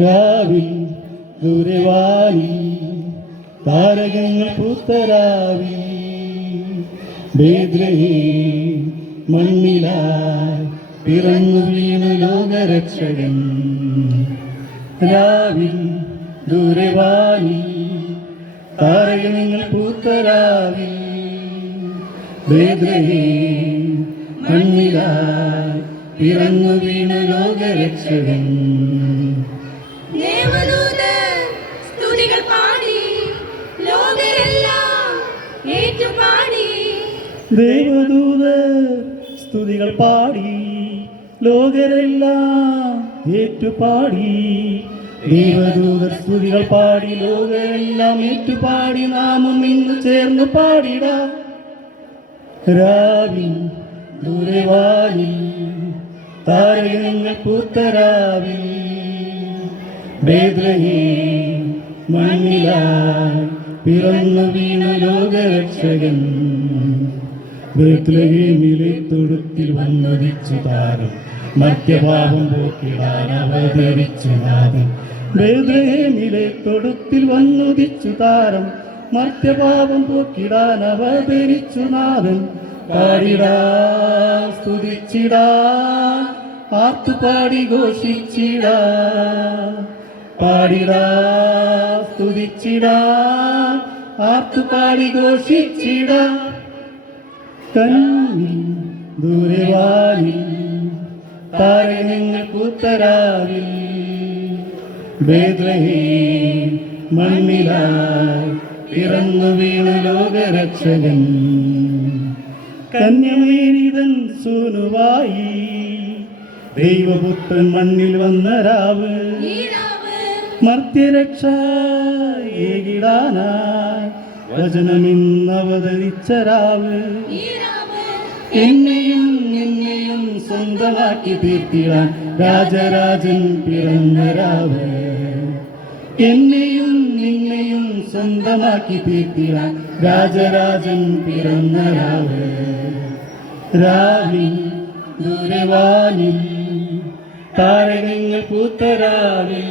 രാവിൽ ദൂരവാനി താരകങ്ങൾ പൂത്തരാവി ബേദ്ലഹേം മണ്ണിലായി പിറന്നു വീണു ലോകരക്ഷകൻ രാവിൽ ദൂരവാനി താരകങ്ങൾ പൂത്തരാവി ബേദ്ലഹേം മണ്ണിലായി പിറന്നു വീണു ലോകരക്ഷകൻ ദേവദൂതർ സ്തുതികൾ പാടി ലോകരെല്ലാം ഏറ്റുപാടി ദേവദൂതർ സ്തുതികൾ പാടി ലോകരെല്ലാം ഏറ്റുപാടി നാമും ഇന്ന് ചേർന്ന് പാടിടാം രാവിൽ ദൂരവാനിൽ താരകങ്ങൾ പൂത്തരാവിൽ ബേദ്ലഹേം മണ്ണിലായി പിറന്നു വീണു ലോകരക്ഷകൻ ബേത്ലഹേമിലെ തൊഴുത്തിൽ വന്നുദിച്ചു താരം മർത്യഭാവം പോക്കിടാൻ അവതരിച്ചു നാഥൻ ബേത്ലഹേമിലെ തൊഴുത്തിൽ വന്നുദിച്ചു താരം മർത്യഭാവം പോക്കിടാൻ അവതരിച്ചു നാഥൻ പാടിടാം സ്തുതിച്ചിടാം ആർത്തുപാടി ഘോഷിച്ചിടാം പാടിടാം സ്തുതിച്ചിടാം ആർത്തുപാടി ഘോഷിച്ചിടാം കണ്ണിൽ ദൂരവാനിൽ താരകങ്ങൾ പൂത്തരാവിൽ ബേത്ലഹേം മണ്ണിലായി പിറന്നു വീണു ലോകരക്ഷകൻ കന്യമേനിതൻ സൂനുവായി ദൈവപുത്രൻ മണ്ണിൽ വന്ന രാവ് മർത്യരക്ഷ ഏകിടാനായി വചനമിന്നവതരിച്ച രാവ് എന്നെയും നിന്നെയും സ്വന്തമാക്കി തീർത്തിടാൻ രാജരാജൻ പിറന്ന രാവ് എന്നെയും നിന്നെയും സ്വന്തമാക്കി തീർത്തിടാൻ രാജരാജൻ പിറന്ന രാവ് രാവിൽ ദൂരവാനിൽ താരകങ്ങൾ പൂത്തരാവിൽ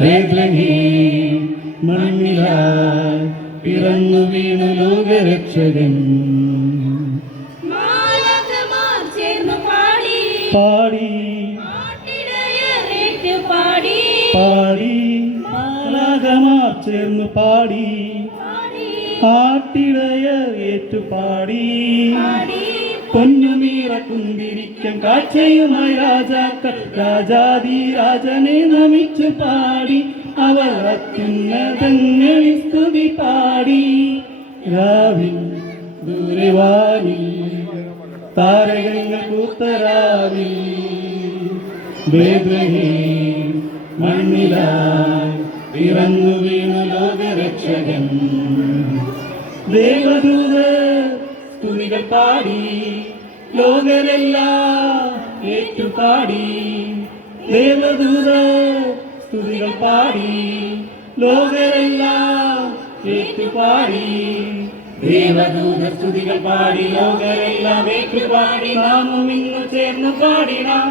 ബേത്ലഹേം മണ്ണിലായി പിറന്നു വീണു ലോകരക്ഷകൻ പാടി പാടി മാലാഖമാർ ചേർന്നു പാടി ആട്ടിടയർ ഏറ്റുപാടി പൊന്നുമീറ കുന്തിരിക്കം കാഴ്ചയുമായി രാജാക്കൾ രാജാതി രാജനെ നമിച്ചു പാടി അവർ അത്യുന്നതങ്ങളിൽ സ്തുതി പാടി രാവിൽ ദൂരവാനിൽ താരകങ്ങൾ പൂത്തരാവിൽ ബേത്ലഹേം മണ്ണിലായി പിറന്നു വീണു ലോകരക്ഷകൻ ദേവദൂതർ സ്തുതികൾ പാടി ലോകരെല്ലാം ഏറ്റുപാടി ദേവദൂതർ സ്തുതികൾ പാടി ലോകരെല്ലാം ഏറ്റുപാടി ദേവദൂതർ സ്തുതികൾ പാടി ലോകരെല്ലാം ഏറ്റുപാടി നാമും ഇന്ന് ചേർന്ന് പാടിനാം.